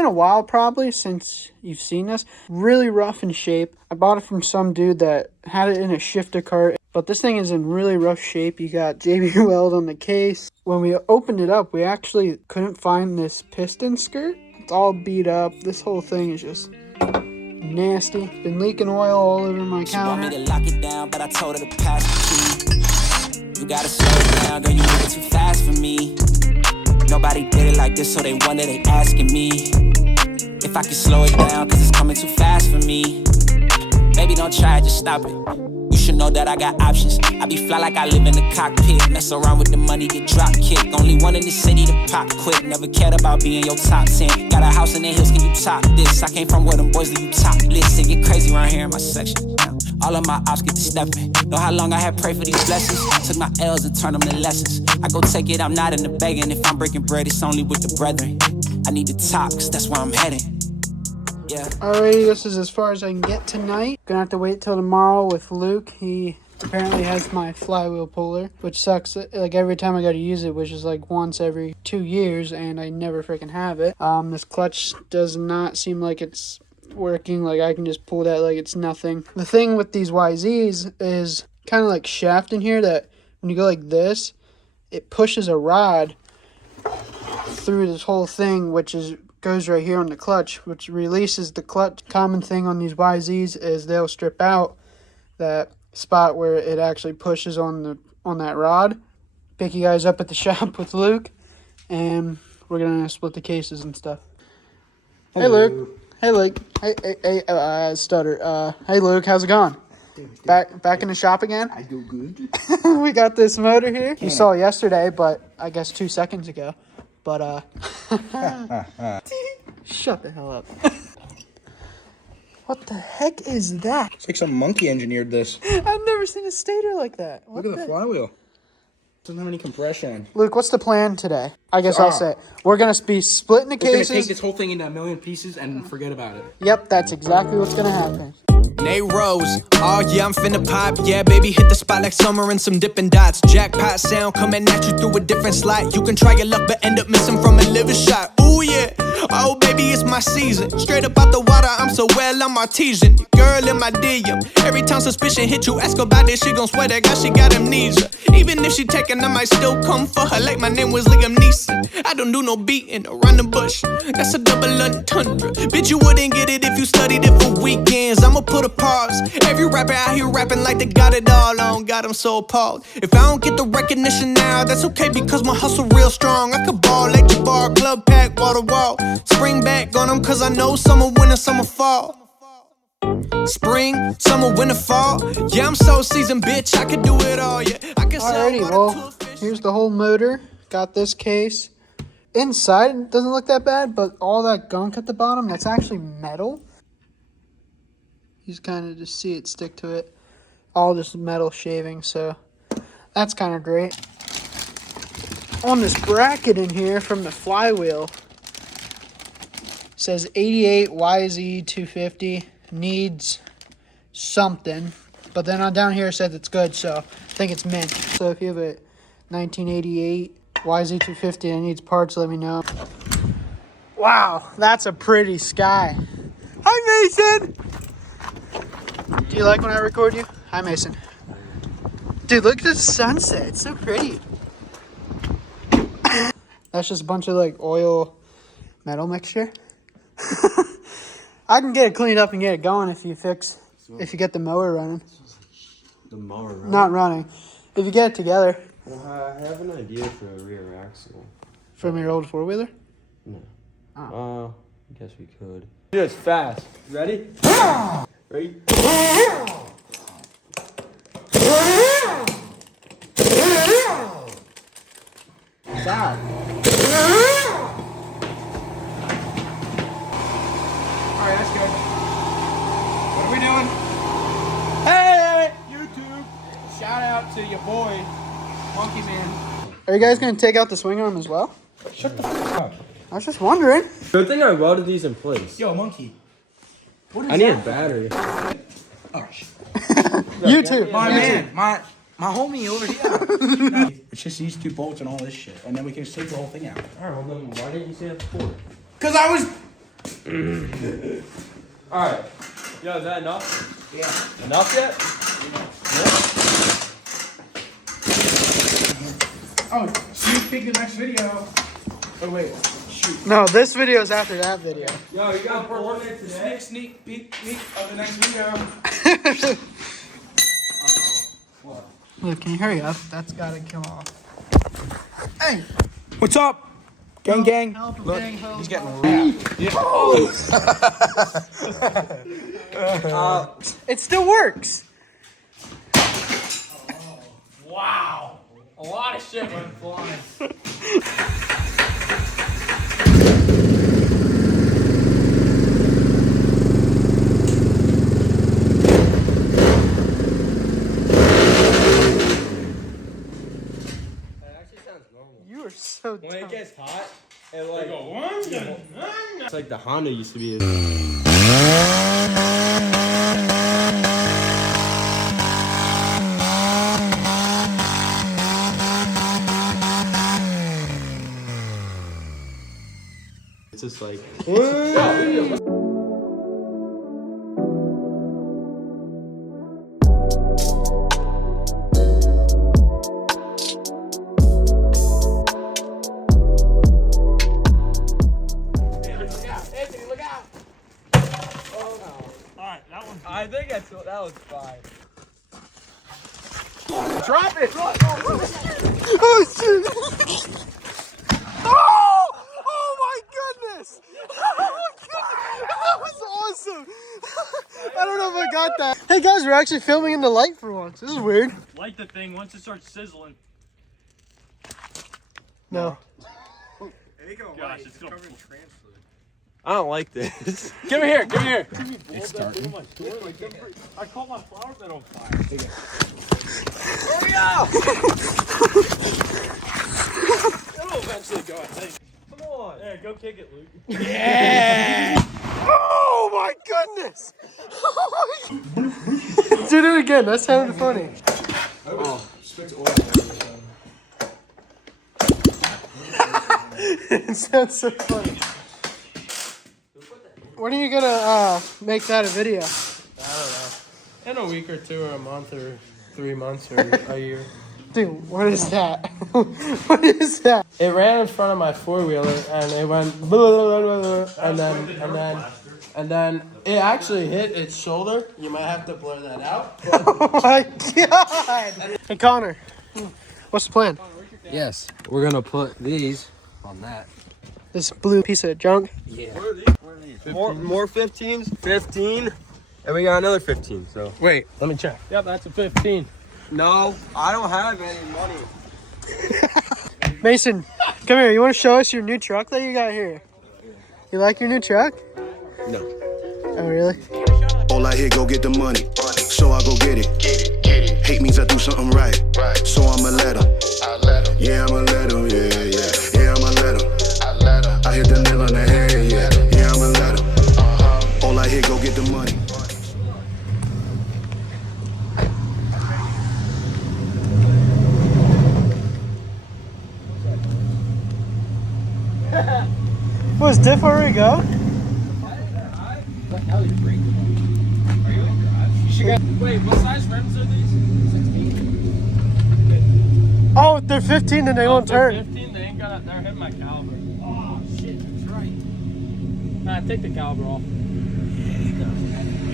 been a while probably since you've seen this. Really rough in shape. I bought it from some dude that had it in a shifter cart. But this thing is in really rough shape. You got JB Weld on the case. When we opened it up, we actually couldn't find this piston skirt. It's all beat up. This whole thing is just nasty. Been leaking oil all over my counter. She want me to lock it down, but I told her to pass the key. You gotta slow it down, girl, you move it too fast for me. Nobody did it like this, so they wonder, they asking me if I can slow it down, cause it's coming too fast for me. Baby, don't try it, just stop it. You should know that I got options. I be fly like I live in the cockpit. Mess around with the money, get drop kick. Only one in the city to pop quick. Never cared about being your top 10. Got a house in the hills, can you top this? I came from where them boys leave you topless. They get crazy around here in my section. All of my ops get to stepping. Know how long I had prayed for these blessings. Took my L's and turned them to lessons. I go take it, I'm not in the begging. If I'm breaking bread, it's only with the brethren. I need to top, cause that's where I'm heading. Yeah. Alrighty, this is as far as I can get tonight. Gonna have to wait till tomorrow with Luke. He apparently has my flywheel puller, which sucks. Like every time I gotta use it, which is like once every 2 years, and I never freaking have it. This clutch does not seem like it's working. Like I can just pull that like it's nothing. The thing with these YZs is kind of like shaft in here that when you go like this, it pushes a rod through this whole thing, which goes right here on the clutch, which releases the clutch. Common thing on these YZs is they'll strip out that spot where it actually pushes on that rod. Pick you guys up at the shop with Luke, and we're gonna split the cases and stuff. Hello. Hey Luke. Hey Luke. Hey, stutter. Hey Luke, how's it going? Back in the shop again? I do good. We got this motor here. You saw yesterday, but I guess 2 seconds ago. But, shut the hell up. What the heck is that? It's like some monkey engineered this. I've never seen a stator like that. Look at the flywheel. Doesn't have any compression. Luke, what's the plan today? I guess I'll say it. We're going to be splitting the cases. We're going to take this whole thing into a million pieces and forget about it. Yep, that's exactly what's going to happen. Nate Rose, oh yeah, I'm finna pop. Yeah, baby, hit the spot like summer and some dipping dots. Jackpot sound coming at you through a different slot. You can try your luck, but end up missing from a liver shot. Ooh yeah, oh baby, it's my season. Straight up out the water, I'm so well, I'm artesian. Girl in my DM. Every time suspicion hit you, ask about this, she gon' swear that God, she got amnesia. Even if she taken, I might still come for her like my name was Liam Neeson. I don't do no beating around the bush. That's a double entendre. Bitch, you wouldn't get it if you studied it for weekends. I'ma put a pause. Every rapper out here rapping like they got it all. I don't got them so appalled. If I don't get the recognition now, that's okay because my hustle real strong. I could ball like Jabbar, club pack, wall to wall. Spring back on them cause I know summer, winter, summer, fall. Spring, summer, winter, fall. Yeah, I'm so seasoned, bitch, I could do it all. Yeah, I can sell Alrighty, well, here's the whole motor. Got this case. Inside, it doesn't look that bad, but all that gunk at the bottom, that's actually metal. You just kind of just see it stick to it. All just metal shaving, so that's kind of great. On this bracket in here from the flywheel, says 88 YZ 250 needs something, but then on down here it says it's good, so I think it's mint. So if you have a 1988 YZ 250 that needs parts, let me know. Wow, that's a pretty sky. Hi Mason! Do you like when I record you? Hi Mason. Dude, look at the sunset, it's so pretty. That's just a bunch of like oil metal mixture. I can get it cleaned up and get it going if you get the mower running. The mower running? Not running. If you get it together. Well, I have an idea for a rear axle. From your old four-wheeler? No. Oh. I guess we could. Do this fast. Ready? Ready? Stop. Alright, that's good. What are we doing? Hey, YouTube! Shout out to your boy, Monkey Man. Are you guys going to take out the swing arm as well? Shut the fuck up. I was just wondering. Good thing I welded these in place. Yo, Monkey. What is I need a that? battery. Oh, shit. YouTube. My man, my homie over here. No, it's just these two bolts and all this shit, and then we can just take the whole thing out. Alright, well then why didn't you say that before? Cause I was Alright. Yo, is that enough? Yeah. Enough yet? Oh, sneak peek the next video. Oh wait, shoot. No, this video is after that video. Yo, you got one it today? Sneak peek of the next video. Look, can you hurry up? That's gotta kill off. Hey! What's up? Gang gang. Help, Look, gang, help, he's getting help. wrapped. Yeah. Oh. It still works. Wow. A lot of shit went flying. You are so dumb. When it gets hot, it like it's like the Honda used to be. It's just like. I think that was fine. Drop it. Oh, shit. Oh my goodness! Oh my goodness! That was awesome! I don't know if I got that. Hey guys, we're actually filming in the light for once. This is weird. Light the thing once it starts sizzling. No. Gosh, it's gonna. I don't like this. Give me here. Give me here. I caught my flower bed on fire. It'll eventually go, I think. Come on. Yeah, go kick it, Luke. Yeah. Oh my goodness! Do it again. That sounded funny. It sounds so funny. When are you gonna make that a video? In a week or two, or a month, or 3 months, or a year. Dude, what is that? What is that? It ran in front of my 4-wheeler, and it went blah, blah, blah, and then it actually hit its shoulder. You might have to blur that out. Oh my god! Hey Connor, what's the plan? Yes, we're gonna put these on that. This blue piece of junk? More 15s? 15. And we got another 15, so. Wait, let me check. Yep, that's a 15. No, I don't have any money. Mason, come here. You want to show us your new truck that you got here? You like your new truck? No. Oh, really? All I hear, go get the money. So I go get it. Hate means I do something right. So I'ma let him. Yeah, I'ma let him. Yeah, yeah. Yeah, I'ma let him. I hit the nail on the head. Yeah, yeah, I'ma let him. All I hear, go get the money. Was Diff already go? Wait, what size rims are these? Oh, they're 15 and they won't turn. 15, they ain't got. They're hitting my caliber. Oh shit, that's right. Nah, take the caliber off.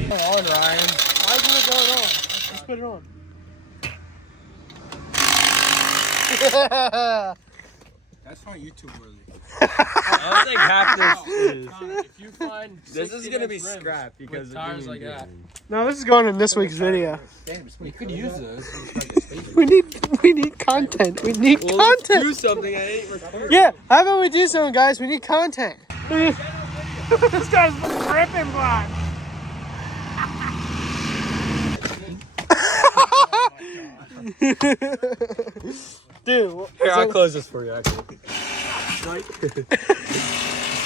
Come on, Ryan. Why isn't it going on? Let's put it on. Yeah. That's not YouTube worthy. I don't think half this is. Connor, if you find This is gonna be 60-inch rims scrapped because with tires like that. No, this is going in this week's video. You could use those. We need content. We need Well, let's content. do something I ain't recording. Yeah, how about we do something, guys? We need content. This guy's ripping black. Dude, Here, I'll close this for you, actually.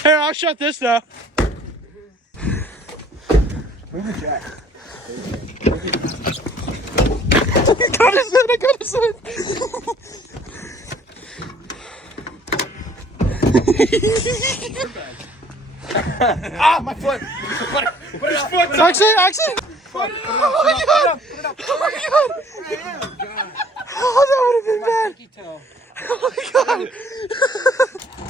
here, I'll shut this though. Move the jack. I got his head, I got his head. Ah, my foot. Put it up. Put it up. Actually. Put it up. Oh my god. Put it up. Oh my god. Oh, that would have been bad. Oh my god.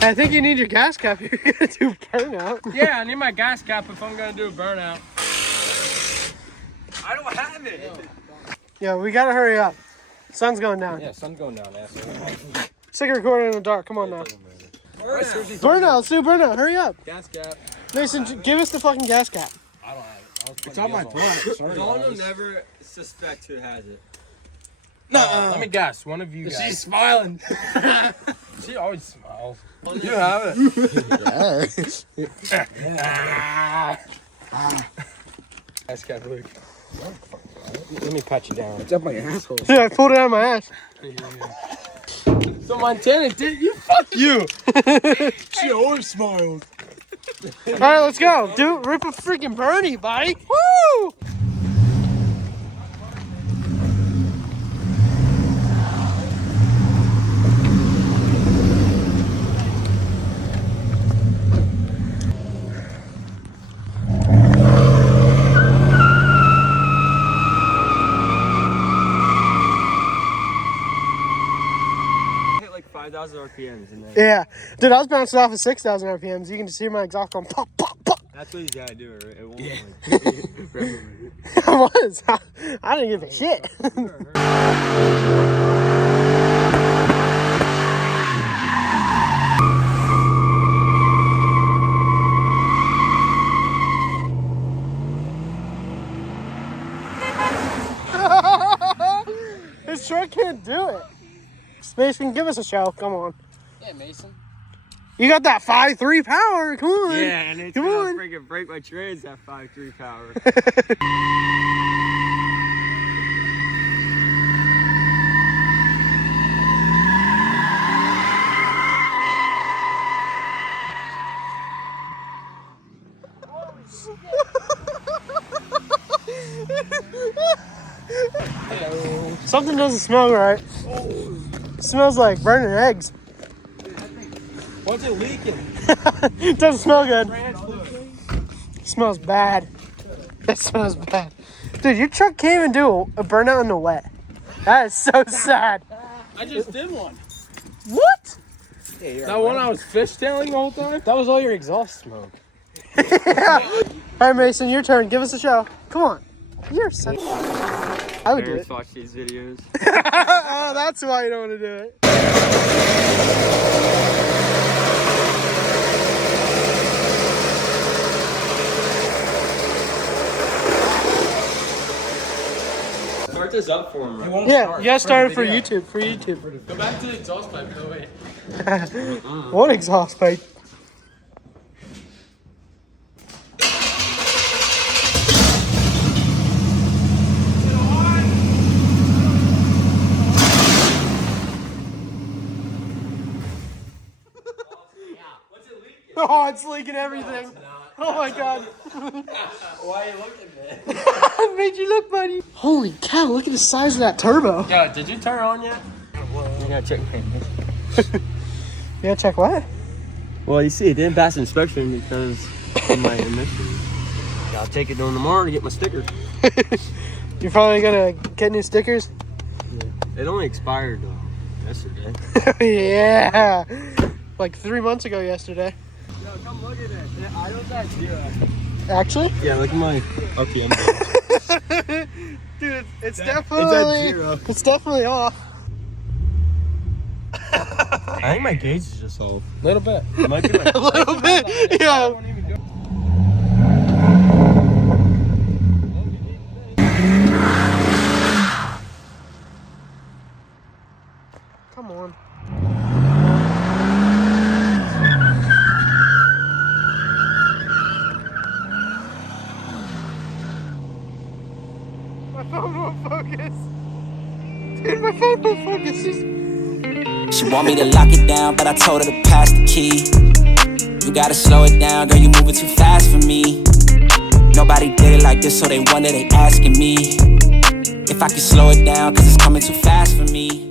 I think you need your gas cap. You're gonna do burnout. Yeah, I need my gas cap if I'm gonna do a burnout. I don't have it. Yeah, we gotta hurry up. Sun's going down. Yeah, sun's going down, asshole. Sick of recording in the dark. Come on now. Burnout. Let's do burnout. Hurry up. Gas cap. Mason, give us the fucking gas cap. I don't have it. It's on my butt. Sorry. Dawn will never suspect who has it. Let me guess. One of you guys. She's smiling. She always smiles. You have it. Gas cap, Luke. Let me pat you down. It's up my asshole. Yeah, I pulled it out of my ass. So Montana did you? Fuck you. She always smiles. All right, let's go. Dude, rip a freaking Bernie, buddy. Woo! Hit like 5,000 RPMs and then Yeah. Dude, I was bouncing off at 6,000 RPMs. You can just hear my exhaust going pop, pop, pop. that's what he's gotta do. It won't I was. I didn't give a shit. This truck can't do it. Mason, give us a show. Come on. Yeah, Mason. You got that 5.3 power. Come on. Yeah, and it's Come gonna on. freaking break my trades at 5.3 power. Something doesn't smell right. Smells like burning eggs. What's it leaking? It doesn't smell good. Smells bad. It smells bad. Dude, your truck can't even do a burnout in the wet. That is so sad. I just did one. What? That one I was fishtailing the whole time. That was all your exhaust smoke. Yeah. All right, Mason, your turn. Give us a show. Come on. You're such. I would do Parents it. watch these videos. Oh, that's why you don't want to do it. Start this up for him, right? Yeah, you gotta start it for YouTube. For YouTube. Go back to the exhaust pipe. Oh wait. One exhaust pipe. Oh, it's leaking everything. Oh my god. Why are you looking, man? It made you look, buddy. Holy cow, look at the size of that turbo. Yo, did you turn it on yet? You gotta check my You gotta check what? Well, you see, it didn't pass inspection because of my emissions. I'll take it down tomorrow to get my sticker. You're probably gonna get new stickers? It only expired yesterday. Yeah. Like 3 months ago yesterday. Yo, come look at it. I was at 0. Actually? Yeah, look at my RPM. Dude, it's definitely... zero. It's definitely off. I think my gauge is just off. A little bit. It might be like A little bit. Yeah. Come on. My phone won't focus. Dude, my phone won't focus. She want me to lock it down, but I told her to pass the key. You gotta slow it down, girl, you moving too fast for me. Nobody did it like this, so they wonder, they asking me if I can slow it down, cause it's coming too fast for me.